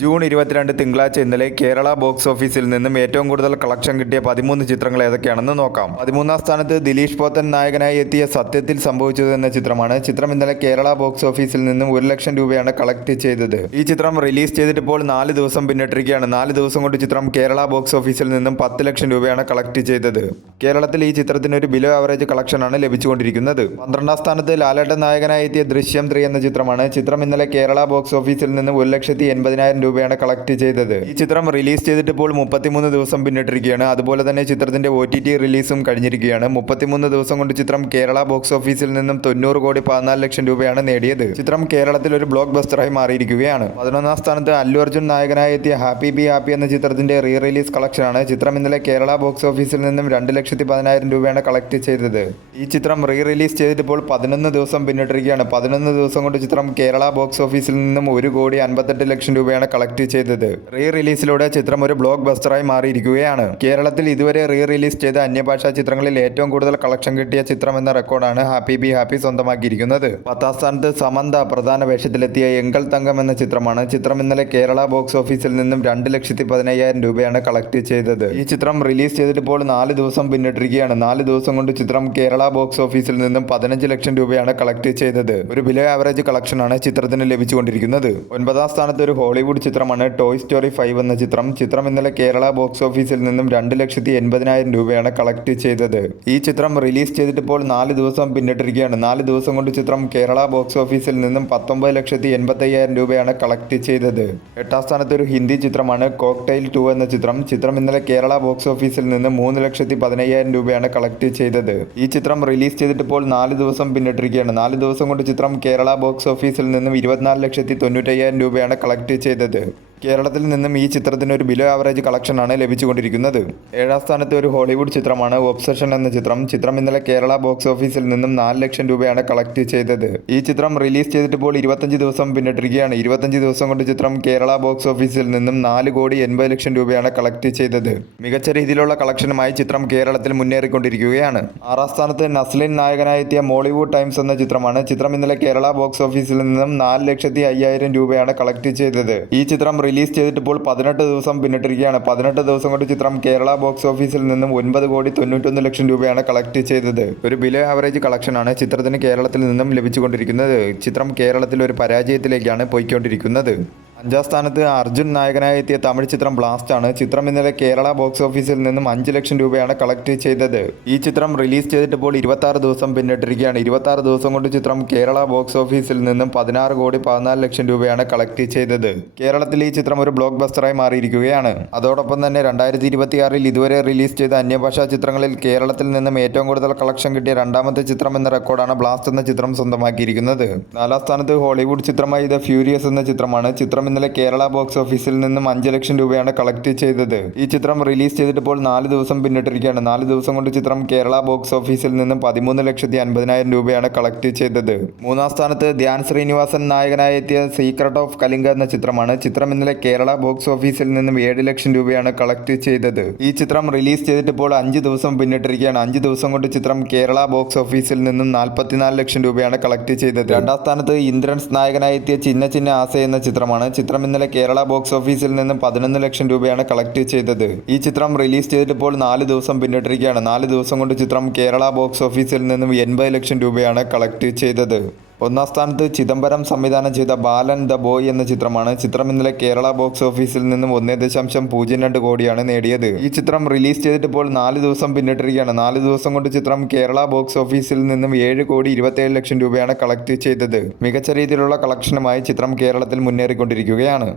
June 22 തിങ്കളാഴ്ച ഇന്നലെ Kerala box ഓഫീസിൽ നിന്നും ഏറ്റവും കൂടുതൽ കളക്ഷൻ കിട്ടിയ 13 ചിത്രങ്ങൾ ഏതൊക്കെയാണെന്ന് നോക്കാം. 13ാം സ്ഥാനത്ത് ദിലീഷ് പോത്തൻ നായകനായി എത്തിയ സത്യത്തിൽ സംഭവിച്ചത് എന്ന ചിത്രമാണ്. ചിത്രം ഇന്നലെ കേരള ബോക്സ് ഓഫീസിൽ നിന്നും 1 ലക്ഷം രൂപയാണ് കളക്ട് ചെയ്തത്. ഈ ചിത്രം റിലീസ് ചെയ്തിട്ട് ഇപ്പോൾ 4 ദിവസം പിന്നിട്ടിരിക്കുകയാണ്. 4 ദിവസം കൊണ്ട് ചിത്രം കേരള ബോക്സ് ഓഫീസിൽ നിന്നും 10 ലക്ഷം രൂപയാണ് കളക്ട് ചെയ്തത്. കേരളത്തിൽ ഈ ചിത്രത്തിന് ഒരു ബിലോ ആവറേജ് കളക്ഷനാണ് ലഭിച്ചുകൊണ്ടിരിക്കുന്നത്. 12ാം സ്ഥാനത്ത് ലാലേട്ടൻ നായകനായി എത്തിയ ദൃശ്യം 3 എന്ന ചിത്രമാണ്. ചിത്രം ഇന്നലെ കേരള ബോക്സ് ഓഫീസിൽ നിന്നും 1,80,000 രൂപയാണ് കളക്ട് ചെയ്തത്. ഈ ചിത്രം റിലീസ് ചെയ്തിട്ട് ഇപ്പോൾ 33 ദിവസം പിന്നിട്ടിരിക്കുകയാണ്. അതുപോലെ തന്നെ ചിത്രത്തിന്റെ OTT റിലീസും കഴിഞ്ഞിരിക്കുകയാണ്. 33 ദിവസം കൊണ്ട് ചിത്രം കേരള ബോക്സ് ഓഫീസിൽ നിന്നും 90 കോടി 14 ലക്ഷം രൂപയാണ് നേടിയത്. ചിത്രം കേരളത്തിൽ ഒരു ബ്ലോക്ക് ബസ്റ്ററായി മാറിയിരിക്കുകയാണ്. 11ാം സ്ഥാനത്ത് അല്ലു അർജുൻ നായകനായി എത്തിയ ഹാപ്പി ബി ഹാപ്പി എന്ന ചിത്രത്തിന്റെ റീ റിലീസ് കളക്ഷനാണ്. ചിത്രം ഇന്നലെ കേരള ബോക്സ് ഓഫീസിൽ നിന്നും 2,10,000 രൂപയാണ് കളക്ട് ചെയ്തത്. ഈ ചിത്രം റീ റിലീസ് ചെയ്തിട്ട് ഇപ്പോൾ 11 ദിവസം പിന്നിട്ടിരിക്കുകയാണ്. 11 ദിവസം കൊണ്ട് ചിത്രം കേരള ബോക്സ് ഓഫീസിൽ നിന്നും 1,58 ലക്ഷം രൂപയാണ് കളക്ട് ചെയ്തത്. റീ റിലീസിലൂടെ ചിത്രം ഒരു ബ്ലോക്ക് ബസ്റ്ററായി മാറിയിരിക്കുകയാണ്. കേരളത്തിൽ ഇതുവരെ റീ റിലീസ് ചെയ്ത അന്യഭാഷാ ചിത്രങ്ങളിൽ ഏറ്റവും കൂടുതൽ കളക്ഷൻ കിട്ടിയ ചിത്രം എന്ന റെക്കോർഡാണ് ഹാപ്പി ബി ഹാപ്പി സ്വന്തമാക്കിയിരിക്കുന്നത്. 10ാം സ്ഥാനത്ത് സമന്ത പ്രധാന വേഷത്തിലെത്തിയ എങ്കൽ തങ്കം എന്ന ചിത്രമാണ്. ചിത്രം ഇന്നലെ കേരള ബോക്സ് ഓഫീസിൽ നിന്നും 2,15,000 രൂപയാണ് കളക്ട് ചെയ്തത്. ഈ ചിത്രം റിലീസ് ചെയ്തിട്ട് ഇപ്പോൾ 4 ദിവസം പിന്നിട്ടിരിക്കുകയാണ്. 4 ദിവസം കൊണ്ട് ചിത്രം കേരള ബോക്സ് ഓഫീസിൽ നിന്നും 15 ലക്ഷം രൂപയാണ് കളക്ട് ചെയ്തത്. ഒരു ബിലോ ആവറേജ് കളക്ഷനാണ് ചിത്രത്തിന് ലഭിച്ചുകൊണ്ടിരിക്കുന്നത്. 9ാം സ്ഥാനത്ത് ഒരു ഹോളിവുഡ് ചിത്രമാണ് ടോയ് സ്റ്റോറി 5 എന്ന ചിത്രം. ചിത്രം ഇന്നലെ കേരള ബോക്സ് ഓഫീസിൽ നിന്നും 2,80,000 രൂപയാണ് കളക്ട് ചെയ്തത്. ഈ ചിത്രം റിലീസ് ചെയ്തിട്ട് ഇപ്പോൾ 4 ദിവസം പിന്നിട്ടിരിക്കുകയാണ്. 4 ദിവസം കൊണ്ട് ചിത്രം കേരള ബോക്സ് ഓഫീസിൽ നിന്നും 19,85,000 രൂപയാണ് കളക്ട് ചെയ്തത്. 8ാം സ്ഥാനത്ത് ഒരു ഹിന്ദി ചിത്രമാണ് കോക്ടെയിൽ 2 എന്ന ചിത്രം. ചിത്രം ഇന്നലെ കേരള ബോക്സ് ഓഫീസിൽ നിന്നും 3,10,000 രൂപയാണ് കളക്ട് ചെയ്തത്. ഈ ചിത്രം റിലീസ് ചെയ്തിട്ട് ഇപ്പോൾ 4 ദിവസം പിന്നിട്ടിരിക്കുകയാണ്. 4 ദിവസം കൊണ്ട് ചിത്രം കേരള ബോക്സ് ഓഫീസിൽ നിന്നും 24,90,000 രൂപയാണ് കളക്ട് ചെയ്തത്. കേരളത്തിൽ നിന്നും ഈ ചിത്രത്തിന് ഒരു ബിലോ ആവറേജ് കളക്ഷനാണ് ലഭിച്ചുകൊണ്ടിരിക്കുന്നത്. 7ാം സ്ഥാനത്ത് ഒരു ഹോളിവുഡ് ചിത്രമാണ് ഒബ്സഷൻ എന്ന ചിത്രം. ചിത്രം ഇന്നലെ കേരള ബോക്സ് ഓഫീസിൽ നിന്നും 4 ലക്ഷം രൂപയാണ് കളക്ട് ചെയ്തത്. ഈ ചിത്രം റിലീസ് ചെയ്തിട്ട് ഇപ്പോൾ 25 ദിവസം പിന്നിട്ടിരിക്കുകയാണ്. 25 ദിവസം കൊണ്ട് ചിത്രം കേരള ബോക്സ് ഓഫീസിൽ നിന്നും 4,80,00,000 ലക്ഷം രൂപയാണ് കളക്ട് ചെയ്തത്. മികച്ച രീതിയിലുള്ള കളക്ഷനുമായി ചിത്രം കേരളത്തിൽ മുന്നേറിക്കൊണ്ടിരിക്കുകയാണ്. 6ാം സ്ഥാനത്ത് നസ്ലിൻ നായകനായി എത്തിയ മോളിവുഡ് ടൈംസ് എന്ന ചിത്രമാണ്. ചിത്രം ഇന്നലെ കേരള ബോക്സ് ഓഫീസിൽ നിന്നും 4,05,000 രൂപയാണ് കളക്ട് ചെയ്തത്. ഈ ചിത്രം റിലീസ് ചെയ്തിട്ട് ഇപ്പോൾ 18 ദിവസം പിന്നിട്ടിരിക്കുകയാണ്. 18 ദിവസം കൊണ്ട് ചിത്രം കേരള ബോക്സ് ഓഫീസിൽ നിന്നും 9,91 ലക്ഷം രൂപയാണ് കളക്ട് ചെയ്തത്. ഒരു ബിലോ ആവറേജ് കളക്ഷനാണ് ചിത്രത്തിന് കേരളത്തിൽ നിന്നും ലഭിച്ചുകൊണ്ടിരിക്കുന്നത്. ചിത്രം കേരളത്തിൽ ഒരു പരാജയത്തിലേക്കാണ് പോയിക്കൊണ്ടിരിക്കുന്നത്. 5ാം സ്ഥാനത്ത് അർജുൻ നായകനായി എത്തിയ തമിഴ് ചിത്രം ബ്ലാസ്റ്റ് ആണ്. ചിത്രം ഇന്നലെ കേരള ബോക്സ് ഓഫീസിൽ നിന്നും 5 ലക്ഷം രൂപയാണ് കളക്ട് ചെയ്തത്. ഈ ചിത്രം റിലീസ് ചെയ്തിട്ട് ഇപ്പോൾ 26 ദിവസം പിന്നിട്ടിരിക്കുകയാണ്. 26 ദിവസം കൊണ്ട് ചിത്രം കേരള ബോക്സ് ഓഫീസിൽ നിന്നും 16,14 ലക്ഷം രൂപയാണ് കളക്ട് ചെയ്തത്. കേരളത്തിൽ ഈ ചിത്രം ഒരു ബ്ലോക്ക് ബസ്റ്ററായി മാറിയിരിക്കുകയാണ്. അതോടൊപ്പം തന്നെ 2026 ഇതുവരെ റിലീസ് ചെയ്ത അന്യഭാഷാ ചിത്രങ്ങളിൽ കേരളത്തിൽ നിന്നും ഏറ്റവും കൂടുതൽ കളക്ഷൻ കിട്ടിയ രണ്ടാമത്തെ ചിത്രം എന്ന റെക്കോർഡാണ് ബ്ലാസ്റ്റ് എന്ന ചിത്രം സ്വന്തമാക്കിയിരിക്കുന്നത്. 4ാം സ്ഥാനത്ത് ഹോളിവുഡ് ചിത്രമായി ദ ഫ്യൂരിയസ് എന്ന ചിത്രമാണ്. ചിത്രം ഇന്നലെ കേരള ബോക്സ് ഓഫീസിൽ നിന്നും 5 ലക്ഷം രൂപയാണ് കളക്ട് ചെയ്തത്. ഈ ചിത്രം റിലീസ് ചെയ്തിട്ട് ഇപ്പോൾ 4 ദിവസം പിന്നിട്ടിരിക്കുകയാണ്. 4 ദിവസം കൊണ്ട് ചിത്രം കേരള ബോക്സ് ഓഫീസിൽ നിന്നും 13,50,000 രൂപയാണ് കളക്ട് ചെയ്തത്. 3ാം സ്ഥാനത്ത് ധ്യാൻ ശ്രീനിവാസൻ നായകനായി എത്തിയ സീക്രട്ട് ഓഫ് കലിംഗ എന്ന ചിത്രമാണ്. ചിത്രം ഇന്നലെ കേരള ബോക്സ് ഓഫീസിൽ നിന്നും 7 ലക്ഷം രൂപയാണ് കളക്ട് ചെയ്തത്. ഈ ചിത്രം റിലീസ് ചെയ്തിട്ട് ഇപ്പോൾ 5 ദിവസം പിന്നിട്ടിരിക്കുകയാണ്. 5 ദിവസം കൊണ്ട് ചിത്രം കേരള ബോക്സ് ഓഫീസിൽ നിന്നും 44 ലക്ഷം രൂപയാണ് കളക്ട് ചെയ്തത്. 2ാം സ്ഥാനത്ത് ഇന്ദ്രൻസ് നായകനായി എത്തിയ ചിന്ന ചിന്ന ആസ എന്ന ചിത്രമാണ്. ചിത്രം ഇന്നലെ കേരള ബോക്സ് ഓഫീസിൽ നിന്നും 11 ലക്ഷം രൂപയാണ് കളക്ട് ചെയ്തത്. ഈ ചിത്രം റിലീസ് ചെയ്തിട്ട് ഇപ്പോൾ 4 ദിവസം പിന്നിട്ടിരിക്കുകയാണ്. 4 ദിവസം കൊണ്ട് ചിത്രം കേരള ബോക്സ് ഓഫീസിൽ നിന്നും 80 ലക്ഷം രൂപയാണ് കളക്ട് ചെയ്തത്. 1ാം സ്ഥാനത്ത് ചിദംബരം സംവിധാനം ചെയ്ത ബാലൻ ദ ബോയ് എന്ന ചിത്രമാണ്. ചിത്രം ഇന്നലെ കേരള ബോക്സ് ഓഫീസിൽ നിന്നും 1,02 കോടിയാണ് നേടിയത്. ഈ ചിത്രം റിലീസ് ചെയ്തിട്ട് ഇപ്പോൾ 4 ദിവസം പിന്നിട്ടിരിക്കുകയാണ്. 4 ദിവസം കൊണ്ട് ചിത്രം കേരള ബോക്സ് ഓഫീസിൽ നിന്നും 7,27 ലക്ഷം രൂപയാണ് കളക്ട് ചെയ്തത്. മികച്ച രീതിയിലുള്ള കളക്ഷനുമായി ചിത്രം കേരളത്തിൽ മുന്നേറിക്കൊണ്ടിരിക്കുകയാണ്.